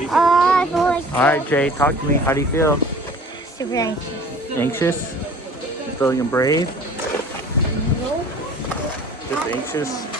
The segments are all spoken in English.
I feel like All right, Jay, talk to me. How do you feel? super anxious. Anxious? Feeling brave? Just anxious?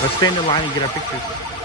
Let's stay in the line and get our pictures.